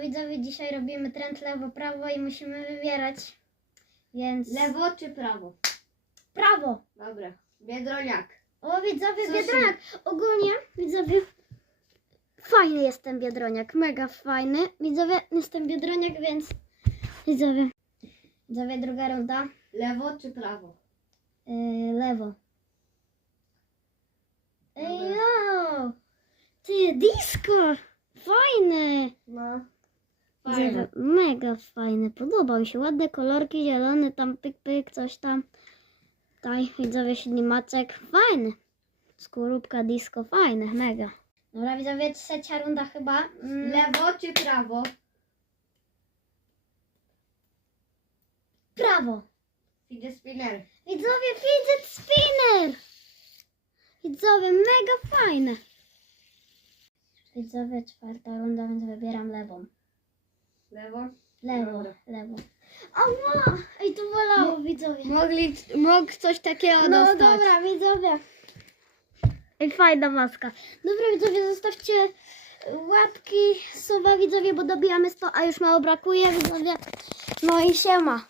Widzowie, dzisiaj robimy trend lewo, prawo i musimy wybierać. Więc Lewo czy prawo? prawo. Dobra. Biedroniak. O widzowie, Sushi. biedroniak. Ogólnie widzowie, fajny jest ten biedroniak, mega fajny. Widzowie, jestem biedroniak, więc widzowie. Widzowie, druga runda. Lewo czy prawo? Yy, lewo. Dobra. jo! Ty, disco! Fajny! Fajne. mega fajny. Podoba mi się. Ładne kolorki, zielony, tam pyk, pyk, coś tam. Tutaj widzowie ślimaczek. Fajny. Skorupka disco, fajne, mega. Dobra, widzowie, trzecia runda chyba. Mm, Lewo czy prawo? prawo. Fidget spinner. Widzowie, fidget spinner! Widzowie, mega fajne. Widzowie, czwarta runda, więc wybieram lewą. Lewo? Lewo, Dobra. lewo. Ała! Ej, to bolało, widzowie. Mogli, mógł coś takiego No dostać. dobra, widzowie. Ej, fajna maska. Dobra, widzowie, zostawcie łapki, suba, widzowie, bo dobijamy 100, a już mało brakuje, widzowie. No i siema.